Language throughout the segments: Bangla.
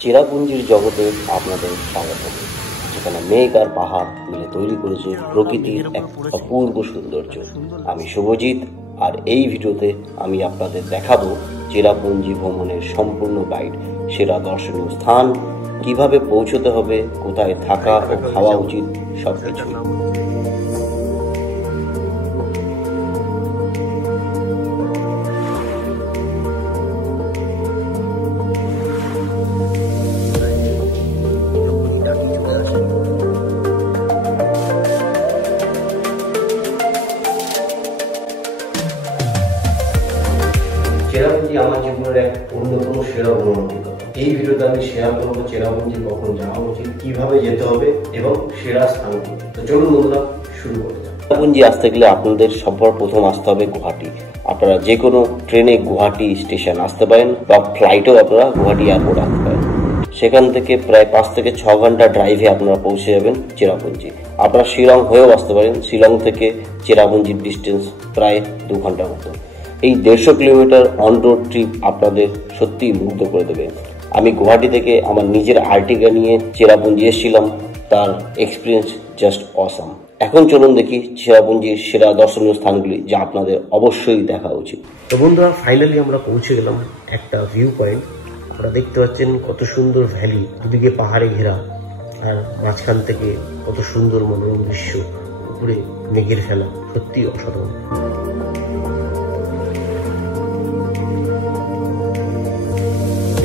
চেরাপুঞ্জির জগতে আপনাদের স্বাগত, যেখানে মেঘ আর পাহাড় মিলে তৈরি করেছে প্রকৃতির এক অপূর্ব সৌন্দর্য। আমি শুভজিৎ, আর এই ভিডিওতে আমি আপনাদের দেখাবো চেরাপুঞ্জি ভ্রমণের সম্পূর্ণ গাইড, সেরা দর্শনীয় স্থান, কিভাবে পৌঁছতে হবে, কোথায় থাকা ও খাওয়া উচিত, সবকিছু। চেরাপুঞ্জি আমার জীবনের এক অন্যতম সেরা ভ্রমণ অভিজ্ঞতা। এই ভিডিওতে আমি শেয়ার করবো চেরাপুঞ্জি কখন যাওয়া উচিত, কিভাবে যেতে হবে এবং সেরা স্থানগুলো। তো চলুন বন্ধুরা, শুরু করা যাক। চেরাপুঞ্জি আসতে গেলে আপনাদের সবার প্রথম আসতে হবে গুয়াহাটি। আপনারা যে কোনো ট্রেনে গুয়াহাটি স্টেশন আসতে পারেন বা ফ্লাইটেও আপনারা গুয়াহাটি এয়ারপোর্ট আসতে পারেন। সেখান থেকে প্রায় 5 থেকে 6 ঘন্টা ড্রাইভে আপনারা পৌঁছে যাবেন চেরাপুঞ্জি। আপনারা শিলং হয়েও আসতে পারেন। শিলং থেকে চেরাপুঞ্জির ডিস্টেন্স প্রায় 2 ঘন্টার মতো। এই 150 কিলোমিটার অন রোড ট্রিপ আপনাদের সত্যিই মুগ্ধ করে দেবে। আমি গুয়াহাটি থেকে আমার নিজের আর্টিগা নিয়ে চেরাপুঞ্জি এসেছিলাম, তার এক্সপিরিয়েন্স জাস্ট অসাম। এখন চলুন দেখি চেরাপুঞ্জির সেরা দর্শনীয় স্থানগুলি, যা আপনাদের অবশ্যই দেখা উচিত। তো বন্ধুরা, ফাইনালি আমরা পৌঁছে গেলাম একটা ভিউ পয়েন্ট। আপনারা দেখতে পাচ্ছেন কত সুন্দর ভ্যালি, দুদিকে পাহাড়ে ঘেরা, আর মাঝখান থেকে কত সুন্দর মনোরম দৃশ্য, উপরে মেঘের ফেলা, সত্যি অসাধারণ।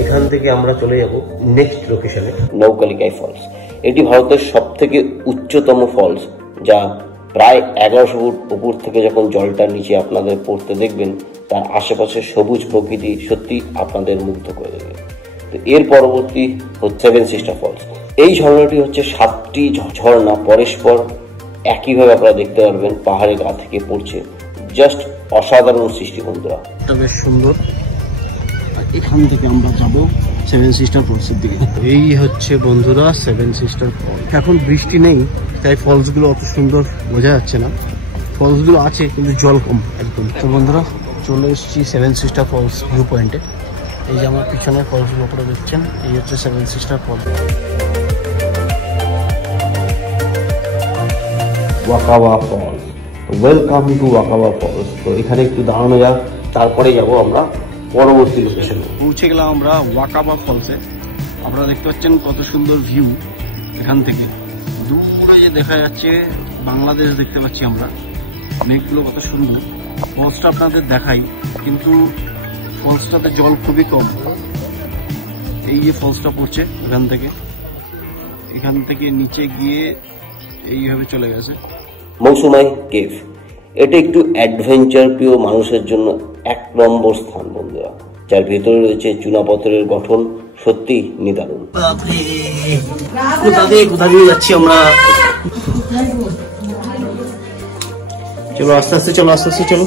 এখান থেকে আমরা চলে যাব নেক্সট লোকেশনে, নৌকালিকাই ফলস। এটি ভারতের সব থেকে উচ্চতম ফলস, যা প্রায় 1100 ফুট উপর থেকে যখন জলটা নিচে আপনাদের পড়তে দেখবেন, তার আশেপাশে সবুজ প্রকৃতি সত্যি আপনাদের মুগ্ধ করে দেবে। তো এর পরবর্তী হচ্ছে 7 সিস্টার ফলস। এই ঝর্ণাটি হচ্ছে 7টি ঝর্ণা পরস্পর একইভাবে আপনারা দেখতে পারবেন, পাহাড়ের গা থেকে পড়ছে। জাস্ট অসাধারণ সৃষ্টি বন্ধুরা, এটা বেশ সুন্দর। এখান থেকে আমরা যাব 7 সিস্টার ফলসের দিকে। এই হচ্ছে বন্ধুরা 7 সিস্টার ফলস। এখন বৃষ্টি নেই, তাই ফলস গুলো অত সুন্দর বোঝা যাচ্ছে না। ফলস গুলো আছে কিন্তু জল কম একদম। তো বন্ধুরা, চলে এসেছি 7 সিস্টার ফলস ভিউ পয়েন্টে। এই যে আমার পিছনের ফলস গুলো আপনারা দেখছেন, এই হচ্ছে 7 sister falls. Wahkaba falls, welcome to Wahkaba falls. তো এখানে একটু দাঁড়ানো যাক, তারপরে যাব আমরা পরবর্তী লোকেশনে। পৌঁছে গেলাম আমরা ওয়াকাওয়া ফলসে। আপনারা দেখতে পাচ্ছেন কত সুন্দর ভিউ। এখান থেকে দূরে যে দেখা যাচ্ছে বাংলাদেশ দেখতে পাচ্ছি আমরা, মেঘগুলো কত সুন্দর। ফলসটা আপনাদের দেখাই, কিন্তু ফলসটাতে জল খুবই কম। এই যে ফলসটা পড়ছে এখান থেকে নিচে গিয়ে এইভাবে চলে গেছে মৌসুমাই কেভ। এটা একটু অ্যাডভেঞ্চার প্রিয় মানুষের জন্য 1 নম্বর স্থান বন্ধুরা, যার ভেতরে রয়েছে চুনাপাথরের গঠন, সত্যি নিদারুণ। কোথা দিয়ে যাচ্ছি আমরা? চলো আস্তে আস্তে চলো।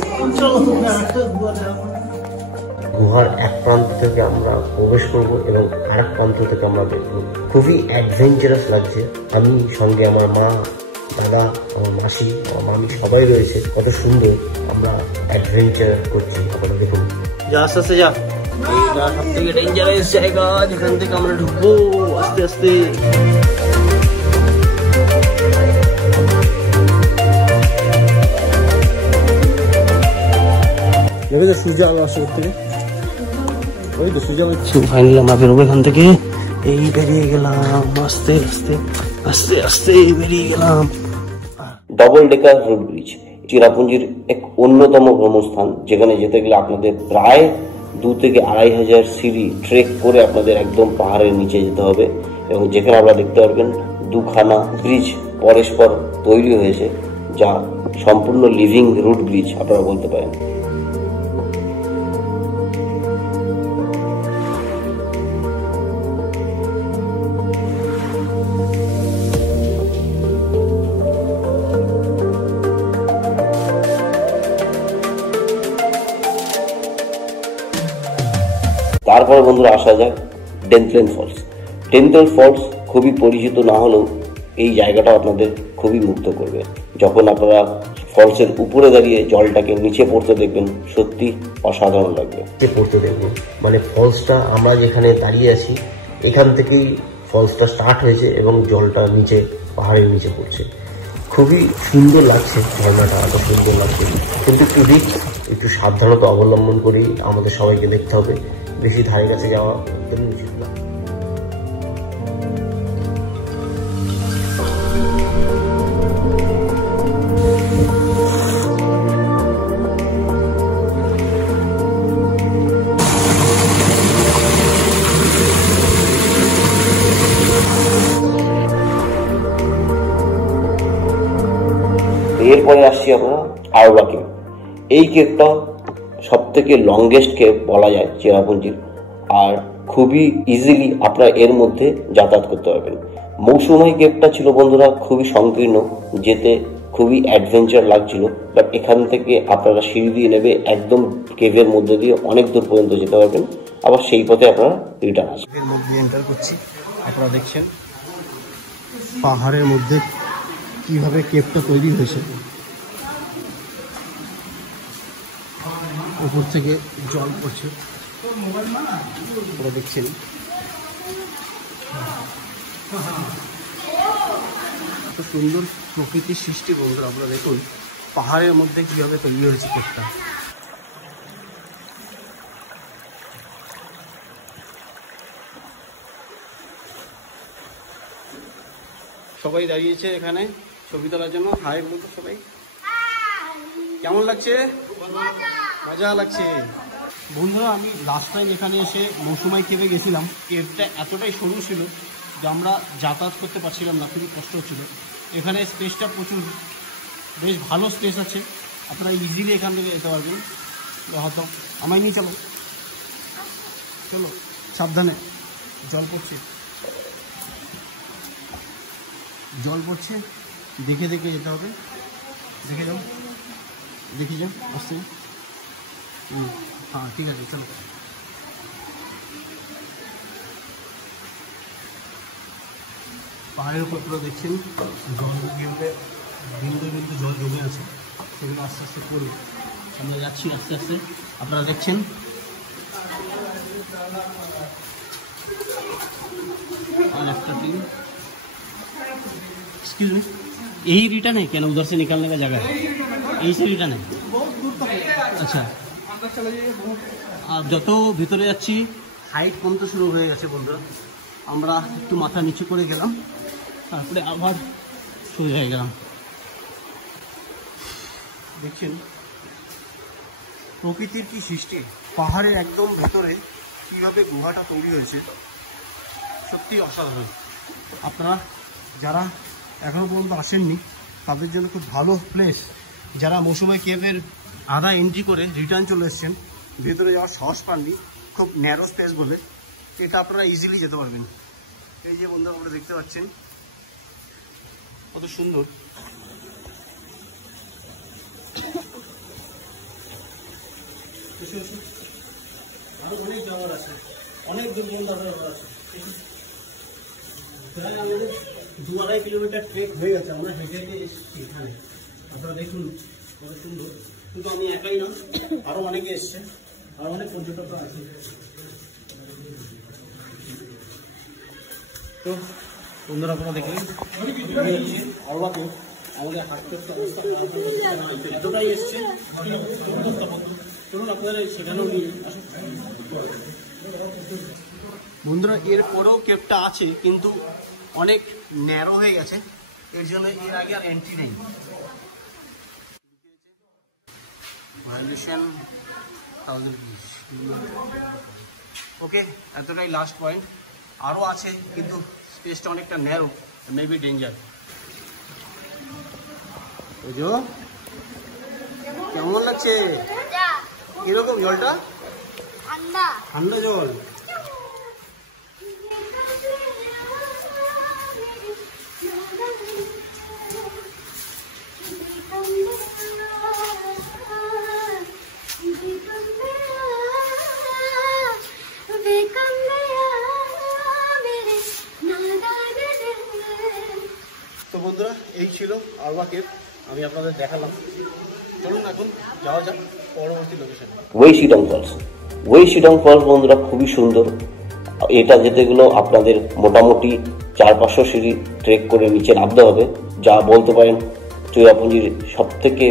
গুহার এক প্রান্ত থেকে আমরা প্রবেশ করব এবং আরেক প্রান্ত থেকে আমরা দেখবো। খুবই অ্যাডভেঞ্চারাস লাগছে। আমি সঙ্গে আমার মা, দাদা, আমার মাসি, আমার মামি সবাই রয়েছে। কত সুন্দর আমরা অ্যাডভেঞ্চার করছি, আপনারা দেখুন। যা আস্তে আস্তে যা। এইটা সব থেকে ডেঞ্জারাস জায়গা, যেখান থেকে আমরা ঢুকবো আস্তে আস্তে। সূর্য আলো আসে থেকে, ওই তো সূর্য আলো। ফাইনালি আমরা বেরোবো এখান থেকে। এই বেরিয়ে গেলাম, আস্তে আস্তে বেরিয়ে গেলাম। ডবল ডেকার রোড ব্রিজ চেরাপুঞ্জির এক অন্যতম ভ্রমণস্থান, যেখানে যেতে গেলে আপনাদের প্রায় 2 থেকে 2500 সিঁড়ি ট্রেক করে আপনাদের একদম পাহাড়ের নিচে যেতে হবে। এবং যেখানে আপনারা দেখতে পারবেন 2খানা ব্রিজ পরস্পর তৈরি হয়েছে, যা সম্পূর্ণ লিভিং রুট ব্রিজ আপনারা বলতে পারেন। তারপরে বন্ধুরা আসা যায় ডেন্থলেন ফলস। ডেন্থলেন ফলস খুবই পরিচিত না হলেও এই জায়গাটা আপনাদের খুবই মুগ্ধ করবে। যখন আপনারা ফলসের উপরে দাঁড়িয়ে জলটাকে নিচে পড়তে দেখবেন, সত্যি অসাধারণ লাগবে। পড়তে দেখবেন মানে ফলসটা আমরা যেখানে দাঁড়িয়ে আছি, এখান থেকেই ফলসটা স্টার্ট হয়েছে এবং জলটা নিচে পাহাড়ের নিচে পড়ছে। খুবই সুন্দর লাগছে, ঝর্ণাটা এত সুন্দর লাগছে, কিন্তু একটু রিস্ক, একটু সাবধানতা অবলম্বন করেই আমাদের সবাইকে দেখতে হবে। বেশি ধারে কাছে যাওয়া একদমই উচিত না। এরপরে আসছি আমরা আরবা কেভ। এই কেভটা সব থেকে লংগেস্ট কেভ বলা যায় চেরাপুঞ্জির, আর খুবই ইজিলি আপনারা এর মধ্যে যাতায়াত করতে পারবেন। মৌসুমী কেভটা ছিল বন্ধুরা খুবই সংকীর্ণ, যেতে খুবই অ্যাডভেঞ্চার লাগছিল, বাট এখান থেকে আপনারা সিঁড়ি দিয়ে নেবে একদম কেভের মধ্যে দিয়ে অনেক দূর পর্যন্ত যেতে পারবেন, আবার সেই পথে আপনারা রিটার্ন আসবেন। এর মধ্যে এন্টার করছি, আপনারা দেখছেন পাহাড়ের মধ্যে কিভাবে কেভটা তৈরি হয়েছে। উপর থেকে জল পড়ছে, আপনারা দেখছেন। এত সুন্দর প্রকৃতির সৃষ্টি বন্ধুরা, আপনারা দেখুন পাহাড়ের মধ্যে কিভাবে তৈরি হয়েছে কেভটা। সবাই দাঁড়িয়েছে এখানে ছবি তোলার জন্য। হাই বলতো সবাই, কেমন লাগছে? মজা লাগছে বন্ধুরা। আমি লাস্ট টাইম এখানে এসে মৌসুমী কেভে গেছিলাম। কেভটা এতটাই সরু ছিল যে আমরা যাতায়াত করতে পারছিলাম না, খুবই কষ্ট হচ্ছিল। এখানে স্পেসটা প্রচুর, বেশ ভালো স্পেস আছে, আপনারা ইজিলি এখান থেকে যেতে পারবেন। হয়তো আমায় নিয়ে চলো, চলো সাবধানে, জল পড়ছে, জল পড়ছে, দেখে দেখে যেতে হবে। দেখে যাও, দেখে যাও, আসতে। হ্যাঁ ঠিক আছে, চলো। পাহাড়ের উপর পুরো দেখছেন জল বিন্দু বিন্দু জল জমে আছে, সেগুলো আস্তে আস্তে পড়বে। আমরা যাচ্ছি আস্তে আস্তে, আপনারা দেখছেন। और आफ्टर टीम एक्सक्यूज मी, यही रिटर्न है क्या ना? उधर से निकलने का जगह है, यही से रिटर्न है? আচ্ছা, আর যত ভিতরে যাচ্ছি হাইট কমতে শুরু হয়ে গেছে বন্ধুরা। আমরা একটু মাথা নিচু করে গেলাম, তারপরে আবার সোজা হয়ে গেলাম। দেখছেন প্রকৃতির কি সৃষ্টি, পাহাড়ের একদম ভেতরে কিভাবে গুহাটা তৈরি হয়েছে, সত্যি অসাধারণ। আপনারা যারা এখনো পর্যন্ত আসেননি তাদের জন্য খুব ভালো প্লেস। যারা মৌসুমী কেভের আধা এন্ট্রি করে রিটার্ন চলে এসছেন, ভেতরে যাওয়ার সাহস পাননি, খুব ন্যারো স্পেস বলে, এটা আপনারা ইজিলি যেতে পারবেন। এই যে বন্ধু আপনারা দেখতে পাচ্ছেন কত সুন্দর। আরো অনেক জায়গা আছে, অনেক দূর পর্যন্ত আছে। প্রায় আমাদের 2-2.5 কিলোমিটার ট্রেক হয়ে গেছে, আমরা হেঁটে হেঁটে এসেছি এখানে। আপনারা দেখুন কত সুন্দর। কিন্তু আমি একাই না, আরো অনেকে এসছে, আরো অনেক পর্যটক আছে। তো বন্ধুরা আপনারা দেখলেন অবাকে আমাদের হাঁটতে অবস্থা এতটাই এসছে, চলুন আপনারা সেখানেও নিয়ে আসুন। বন্ধুরা এরপরেও কেভটা আছে, কিন্তু অনেক ন্যারো হয়ে গেছে, এর জন্য এর আগে আর এন্ট্রি নেই। ভায়োলেশন 1000 ওকে, এতটাই লাস্ট পয়েন্ট। আরও আছে কিন্তু স্পেসটা অনেকটা ন্যারো, মেবি ডেঞ্জার। বুঝো কেমন লাগছে? কিরকম জলটা? ঠান্ডা জল। তো বন্ধুরা এই ছিল আরবা কেভ, আমি আপনাদের দেখালাম। চলুন এখন যাওয়া যাক পরবর্তী লোকেশনে। ওয়েশিডং ফলস। ওয়েশিডং ফলস বন্ধুরা খুবই সুন্দর, এটা যেতে গেলেও আপনাদের মোটামুটি 400-500 সিঁড়ি ট্রেক করে নিচে নামতে হবে, যা বলতে পারেন চেরাপুঞ্জির সব থেকে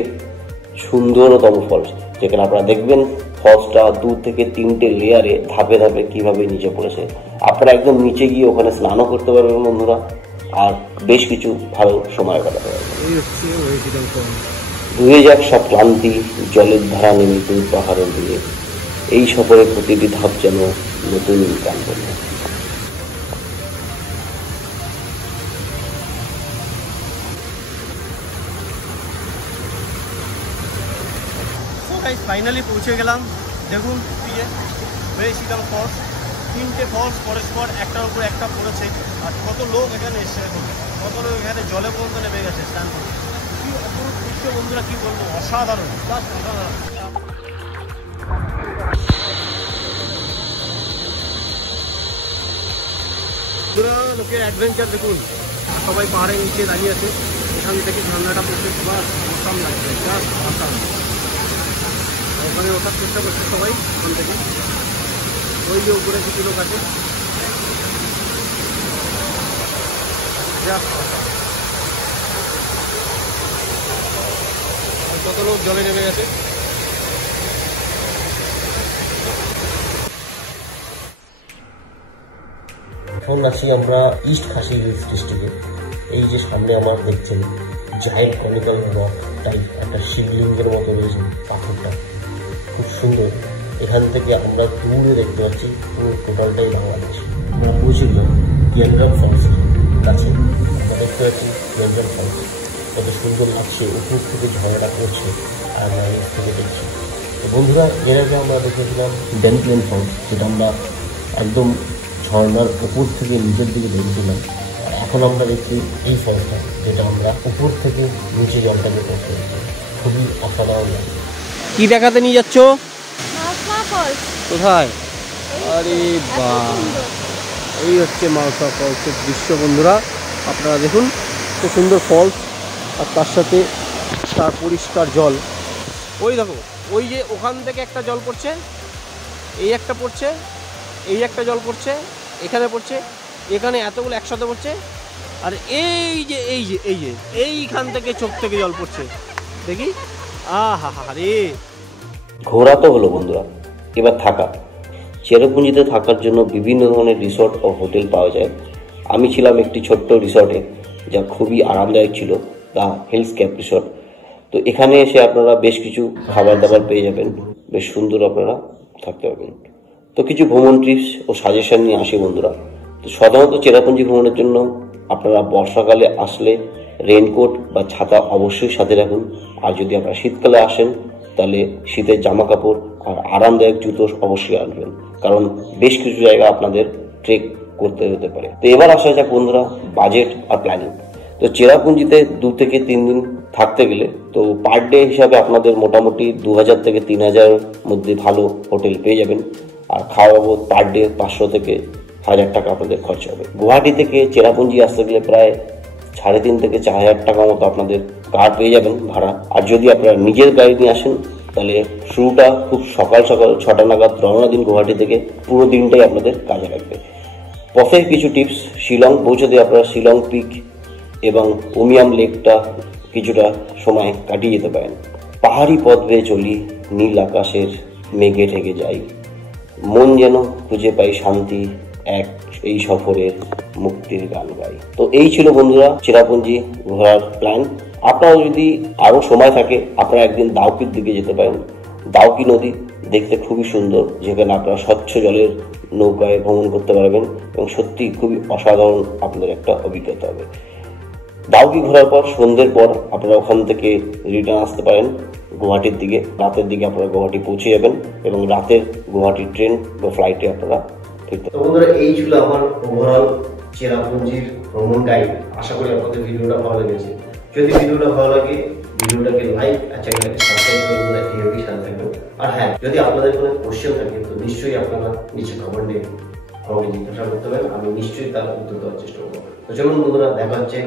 সুন্দরতম ফলস, যেখানে আপনারা দেখবেন ফলসটা 2 থেকে 3টে লেয়ারে ধাপে ধাপে কিভাবে নিচে পড়েছে। আপনারা একদম নিচে গিয়ে ওখানে স্নানও করতে পারবেন বন্ধুরা, আর বেশ কিছু ভালো সময় কাটাতে পারবেন। ধুয়ে যাক সব ক্লান্তি জলের ধারা নেমে দুই পাহাড়ের দিকে, এই সফরের প্রতিটি ধাপ যেন নতুন গান বলবে। ফাইনালি পৌঁছে গেলাম। দেখুন শীতল ফলস, 3টে ফলস পরস্পর একটার উপর একটা পড়েছে, আর কত লোক এখানে এসছে, কত লোক এখানে জলে পর্যন্ত নেমে গেছে স্নান করে। কি অপরূপ দৃশ্য বন্ধুরা, কি বলবো, অসাধারণ, জাস্ট অসাধারণ। লোকের অ্যাডভেঞ্চার দেখুন, সবাই পাহাড়ের নিচে দাঁড়িয়ে আছে, এখান থেকে ঝর্ণাটা পড়তে বাস অসাম লাগছে, জাস্ট অসাম। ওখানে ওঠার চেষ্টা করছে সবাই ওখান থেকে, ওই যে উপরে কিছু লোক আছে, কত লোক জলে নেমে গেছে। এখন আছি আমরা ইস্ট খাসি হিলস ডিস্ট্রিক্টে। এই যে সামনে আমার দেখছেন জায়েন্ট কনিক্যাল রক টাইপ একটা শিবলিঙ্গের মতো রয়েছে, পাথরটা খুব সুন্দর। এখান থেকে আমরা দূরে দেখতে পাচ্ছি পুরো টোটালটাই বাংলাদেশ। আমরা পৌঁছে গেলাম ইয়ানগ্রাম ফলসের কাছে। আমরা দেখতে পাচ্ছি ইয়ানগ্রাম ফলস কত সুন্দর লাগছে, উপর থেকে ঝড়টা পড়ছে আর আমরা নিচ থেকে দেখছি। তো বন্ধুরা, এর আগে আমরা দেখেছিলাম ড্যানপ্লেন ফলস, যেটা আমরা একদম ঝর্নার উপর থেকে নিচের দিকে দেখছিলাম। আর এখন আমরা দেখছি এই ফলসটা, যেটা আমরা উপর থেকে নিচে জলটাকে করতে খুবই অসাধারণ লাগে। কি দেখাতে নিয়ে যাচ্ছ? কোথায়? আরে বাহ, এই হচ্ছে মাউসা ফলসের দৃশ্য বন্ধুরা। আপনারা দেখুন খুব সুন্দর ফলস, আর তার সাথে তার পরিষ্কার জল। ওই দেখো, ওই যে ওখান থেকে একটা জল পড়ছে, এই একটা পড়ছে, এই একটা জল পড়ছে, এখানে পড়ছে, এখানে এতগুলো একসাথে পড়ছে, আর এই যে এই যে এই যে এইখান থেকে চোখ থেকে জল পড়ছে, দেখি। আহা হা রে, ঘোরা তো হলো বন্ধুরা, এবার থাকা। চেরাপুঞ্জিতে থাকার জন্য বিভিন্ন ধরনের রিসর্ট ও হোটেল পাওয়া যায়। আমি ছিলাম একটি ছোট্ট রিসর্টে, যা খুবই আরামদায়ক ছিল, দ্য হিলস ক্যাপ রিসর্ট। তো এখানে এসে আপনারা বেশ কিছু খাবার দাবার পেয়ে যাবেন, বেশ সুন্দর আপনারা থাকতে পারবেন। তো কিছু ভ্রমণ টিপস ও সাজেশন নিয়ে আসি বন্ধুরা। তো সাধারণত চেরাপুঞ্জি ভ্রমণের জন্য আপনারা বর্ষাকালে আসলে রেইনকোট বা ছাতা অবশ্যই সাথে রাখুন। আর যদি আপনারা শীতকালে আসেন তাহলে শীতের জামা কাপড় আর আরামদায়ক জুতো অবশ্যই আনবেন, কারণ বেশ কিছু জায়গা আপনাদের ট্রেক করতে হতে পারে। তো এবার আসা যাক বন্ধুরা বাজেট আর প্ল্যানিং। তো চেরাপুঞ্জিতে 2 থেকে 3 দিন থাকতে গেলে তো পার ডে হিসাবে আপনাদের মোটামুটি 2000 থেকে 3000 মধ্যে ভালো হোটেল পেয়ে যাবেন। আর খাওয়া বাবদ পার ডে 500 থেকে 1000 টাকা আপনাদের খরচ হবে। গুয়াহাটি থেকে চেরাপুঞ্জি আসতে গেলে প্রায় 3,500 থেকে 4,000 টাকা মতো আপনাদের কার পেয়ে যাবেন ভাড়া। আর যদি আপনারা নিজের গাড়ি নিয়ে আসেন তাহলে শুরুটা খুব সকাল সকাল 6টা নাগাদ রওনা দিন গুয়াহাটি থেকে, পুরো দিনটাই আপনাদের কাজে লাগবে। পথে কিছু টিপস, শিলং পৌঁছতে আপনারা শিলং পিক এবং উমিয়াম লেকটা কিছুটা সময় কাটিয়ে যেতে পারেন। পাহাড়ি পথ বেয়ে চলি, নীল আকাশের মেঘে ঢেকে যাই, মন যেন খুঁজে পাই শান্তি, এই সফরের মুক্তির গান গাই। তো এই ছিল বন্ধুরা চেরাপুঞ্জি ঘোরার প্ল্যান। আপনারা যদি আরো সময় থাকে আপনারা একদিন দাউকির দিকে যেতে পারেন। দাউকি নদী দেখতে খুবই সুন্দর, যেখানে আপনারা স্বচ্ছ জলের নৌকায় ভ্রমণ করতে পারবেন এবং সত্যি খুবই অসাধারণ আপনাদের একটা অভিজ্ঞতা হবে। দাউকি ঘোরার পর সন্ধ্যের পর আপনারা ওখান থেকে রিটার্ন আসতে পারেন গুয়াহাটির দিকে। রাতের দিকে আপনারা গুয়াহাটি পৌঁছে যাবেন এবং রাতের গুয়াহাটির ট্রেন বা ফ্লাইটে আপনারা ফিরতে। তো বন্ধুরা, এই ছিল আমার ওভারঅল চেরাপুঞ্জির ভ্রমণ গাইড। আশা করি আপনাদের ভিডিওটা ভালো লেগেছে। যদি ভিডিওটা ভালো লাগে ভিডিওটাকে লাইক আর চ্যানেলটাকে সাবস্ক্রাইব করে বন্ধুরা এইভাবেই সাথে থাকবেন। আর হ্যাঁ, যদি আপনাদের কোনো কোশ্চেন থাকে তো নিশ্চয়ই আপনারা নিচে কমেন্টে আমাকে জিজ্ঞাসা করতে পারেন, আমি নিশ্চয়ই তার উত্তর দেওয়ার চেষ্টা করবো। তো চলুন বন্ধুরা, দেখা হচ্ছে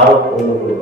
আরো অন্য কোনো